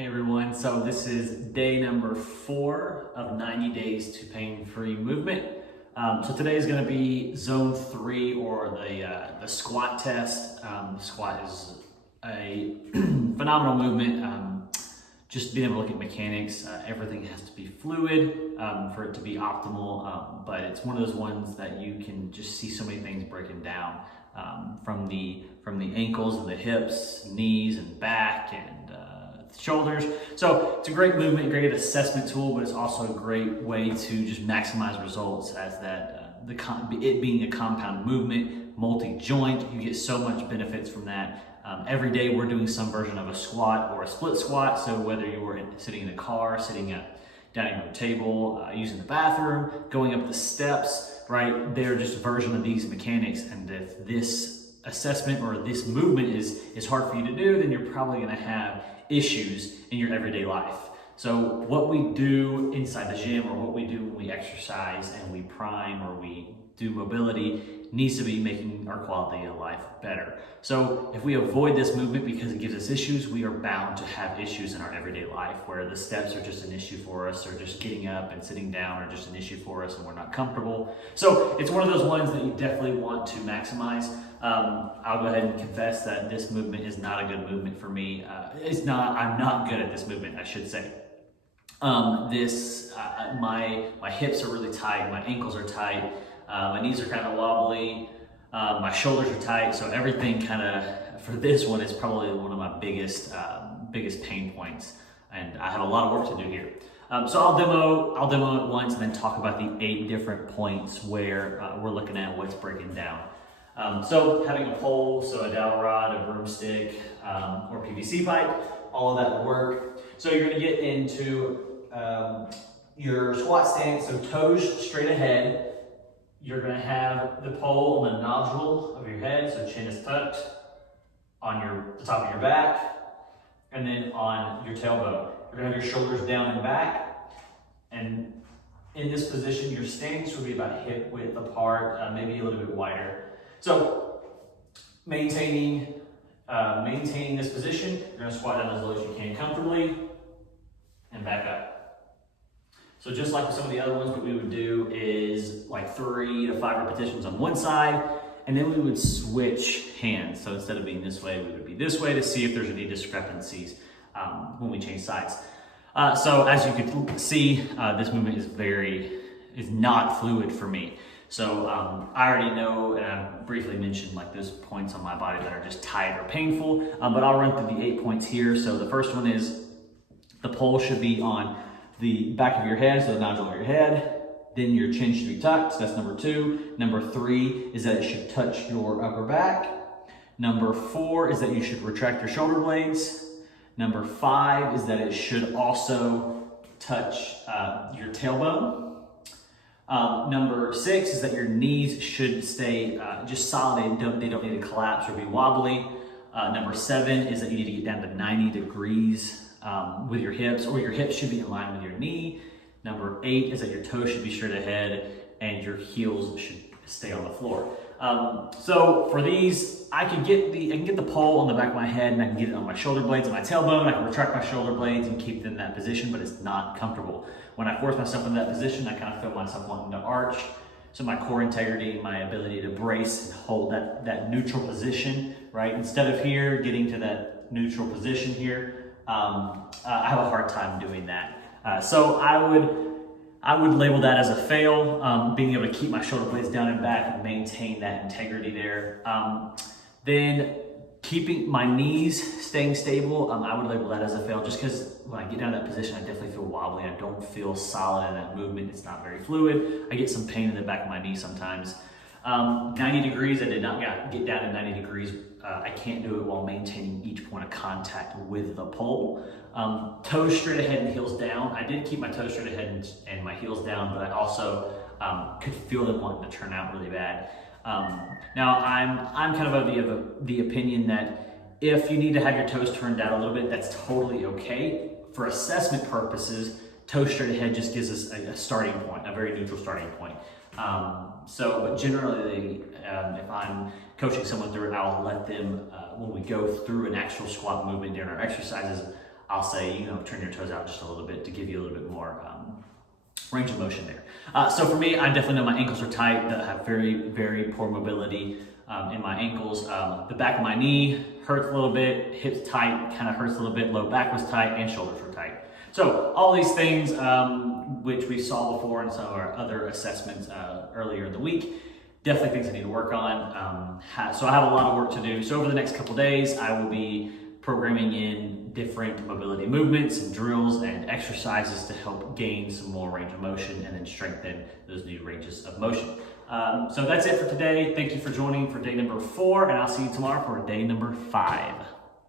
Hey everyone, so this is day number 4 of 90 days to pain-free movement. So today is going to be zone 3 or the squat test. The squat is a phenomenal movement. Just being able to look at mechanics, everything has to be fluid for it to be optimal, but it's one of those ones that you can just see so many things breaking down from the ankles and the hips, knees and back and shoulders. So it's a great movement, great assessment tool, but it's also a great way to just maximize results as that it being a compound movement, multi-joint. You get so much benefits from that. Every day we're doing some version of a squat or a split squat. So whether you were sitting in a car, sitting at dining room table, using the bathroom, going up the steps, right? They're just a version of these mechanics. And if this assessment or this movement is hard for you to do, then you're probably going to have issues in your everyday life. So what we do inside the gym or what we do when we exercise and we prime or we do mobility needs to be making our quality of life better. So if we avoid this movement because it gives us issues, we are bound to have issues in our everyday life where the steps are just an issue for us, or just getting up and sitting down are just an issue for us and we're not comfortable. So it's one of those ones that you definitely want to maximize. I'll go ahead and confess that this movement is not a good movement for me. I'm not good at this movement, I should say. My hips are really tight, my ankles are tight, my knees are kind of wobbly, my shoulders are tight, so everything kind of, for this one, is probably one of my biggest pain points, and I have a lot of work to do here. So I'll demo it once and then talk about the 8 different points where we're looking at what's breaking down. So having a pole, so a dowel rod, a broomstick, or PVC pipe, all of that will work. So you're going to get into your squat stance, so toes straight ahead. You're going to have the pole on the nodule of your head, so chin is tucked on the top of your back, and then on your tailbone. You're going to have your shoulders down and back, and in this position, your stance will be about hip width apart, maybe a little bit wider. So maintaining this position, you're going to squat down as low as you can comfortably and back up. So just like with some of the other ones, what we would do is like 3 to 5 repetitions on one side, and then we would switch hands. So instead of being this way, we would be this way to see if there's any discrepancies when we change sides. So as you can see, this movement is not fluid for me. So I already know, and I've briefly mentioned like those points on my body that are just tight or painful, but I'll run through the 8 points here. So the first one is the pole should be on the back of your head, so the nodule of your head. Then your chin should be tucked, so that's number 2. Number 3 is that it should touch your upper back. Number 4 is that you should retract your shoulder blades. Number 5 is that it should also touch your tailbone. Number 6 is that your knees should stay just solid. They don't need to collapse or be wobbly. Number 7 is that you need to get down to 90 degrees with your hips, or your hips should be in line with your knee. Number 8 is that your toes should be straight ahead and your heels should stay on the floor. So for these, I can get the pole on the back of my head, and I can get it on my shoulder blades and my tailbone. I can retract my shoulder blades and keep them in that position, but it's not comfortable. When I force myself in that position, I kind of feel myself wanting to arch. So my core integrity, my ability to brace and hold that neutral position, right? Instead of here, getting to that neutral position here, I have a hard time doing that. So I would label that as a fail, being able to keep my shoulder blades down and back and maintain that integrity there. Then keeping my knees staying stable, I would label that as a fail, just because when I get down to that position, I definitely feel wobbly. I don't feel solid in that movement. It's not very fluid. I get some pain in the back of my knee sometimes. 90 degrees, I did not get down to 90 degrees. I can't do it while maintaining each point of contact with the pole. Toes straight ahead and heels down. I did keep my toes straight ahead and my heels down, but I also could feel them wanting to turn out really bad. Now I'm kind of the opinion that if you need to have your toes turned out a little bit, that's totally okay. For assessment purposes, toes straight ahead just gives us a starting point, a very neutral starting point. But generally, if I'm coaching someone through it, I'll let them, when we go through an actual squat movement during our exercises, I'll say, turn your toes out just a little bit to give you a little bit more range of motion there. So for me, I definitely know my ankles are tight. That I have very, very poor mobility in my ankles. The back of my knee hurts a little bit, hips tight, kind of hurts a little bit, low back was tight, and shoulders were tight. So all these things, which we saw before in some of our other assessments earlier in the week, definitely things I need to work on. So I have a lot of work to do. So over the next couple days, I will be programming in different mobility movements and drills and exercises to help gain some more range of motion and then strengthen those new ranges of motion. So that's it for today. Thank you for joining for day number 4, and I'll see you tomorrow for day number 5.